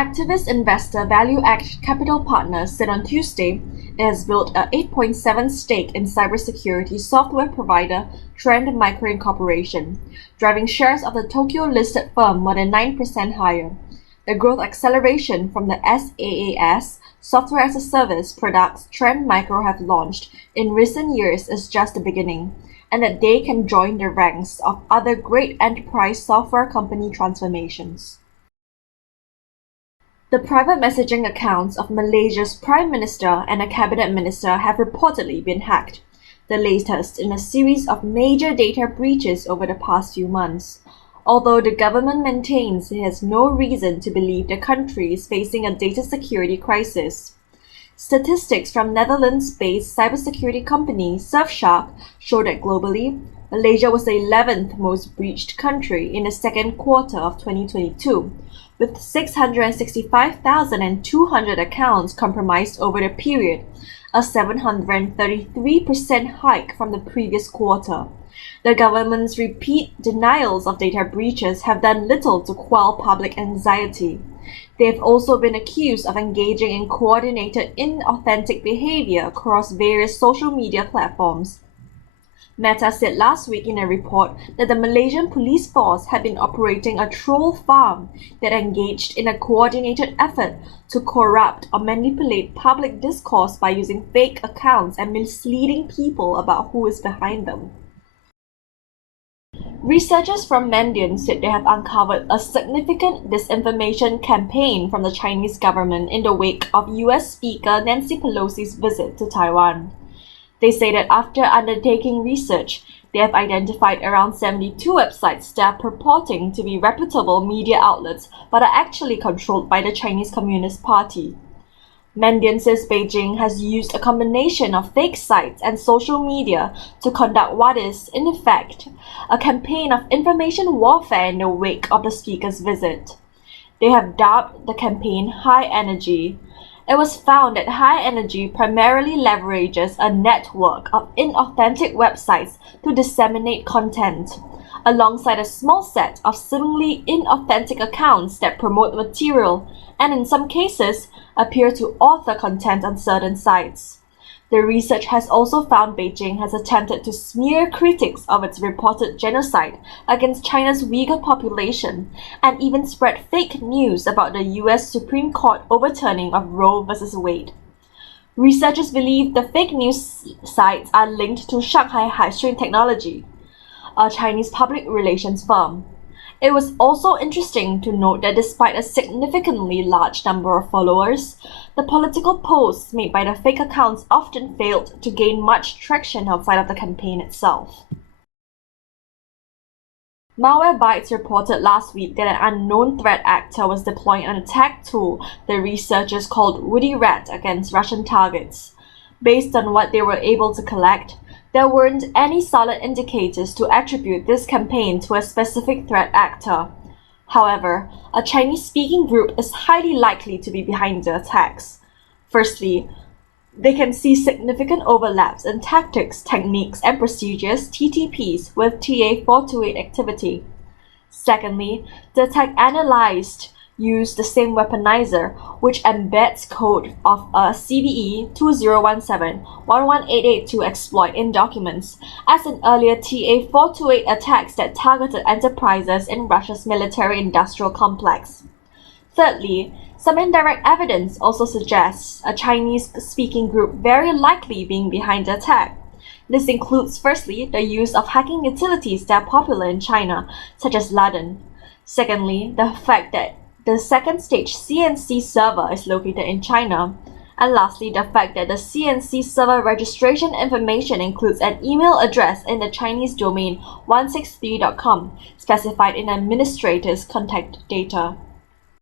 Activist investor ValueAct Capital Partners said on Tuesday it has built a 8.7% stake in cybersecurity software provider Trend Micro Incorporation, driving shares of the Tokyo-listed firm more than 9% higher. The growth acceleration from the SaaS software as a service products Trend Micro have launched in recent years is just the beginning, and that they can join the ranks of other great enterprise software company transformations. The private messaging accounts of Malaysia's Prime Minister and a cabinet minister have reportedly been hacked, the latest in a series of major data breaches over the past few months. Although the government maintains it has no reason to believe the country is facing a data security crisis. Statistics from Netherlands-based cybersecurity company Surfshark show that globally, Malaysia was the 11th most breached country in the second quarter of 2022, with 665,200 accounts compromised over the period, a 733% hike from the previous quarter. The government's repeat denials of data breaches have done little to quell public anxiety. They have also been accused of engaging in coordinated inauthentic behavior across various social media platforms. Meta said last week in a report that the Malaysian police force had been operating a troll farm that engaged in a coordinated effort to corrupt or manipulate public discourse by using fake accounts and misleading people about who is behind them. Researchers from Mandiant said they have uncovered a significant disinformation campaign from the Chinese government in the wake of US Speaker Nancy Pelosi's visit to Taiwan. They say that after undertaking research, they have identified around 72 websites that are purporting to be reputable media outlets but are actually controlled by the Chinese Communist Party. Mandiant says Beijing has used a combination of fake sites and social media to conduct what is, in effect, a campaign of information warfare in the wake of the speaker's visit. They have dubbed the campaign High Energy. It was found that High Energy primarily leverages a network of inauthentic websites to disseminate content, alongside a small set of similarly inauthentic accounts that promote material and, in some cases, appear to author content on certain sites. The research has also found Beijing has attempted to smear critics of its reported genocide against China's Uyghur population and even spread fake news about the US Supreme Court overturning of Roe v. Wade. Researchers believe the fake news sites are linked to Shanghai High-Street Technology, a Chinese public relations firm. It was also interesting to note that despite a significantly large number of followers, the political posts made by the fake accounts often failed to gain much traction outside of the campaign itself. Malwarebytes reported last week that an unknown threat actor was deploying an attack tool the researchers called Woody Rat against Russian targets. Based on what they were able to collect, there weren't any solid indicators to attribute this campaign to a specific threat actor. However, a Chinese-speaking group is highly likely to be behind the attacks. Firstly, they can see significant overlaps in tactics, techniques, and procedures (TTPs) with TA-428 activity. Secondly, the attack analyzed used the same weaponizer, which embeds code of a CVE 2017-11882 exploit in documents, as in earlier TA-428 attacks that targeted enterprises in Russia's military-industrial complex. Thirdly, some indirect evidence also suggests a Chinese-speaking group very likely being behind the attack. This includes, firstly, the use of hacking utilities that are popular in China, such as Ladin. Secondly, the fact that the second stage CNC server is located in China. And lastly, the fact that the CNC server registration information includes an email address in the Chinese domain 163.com, specified in administrator's contact data.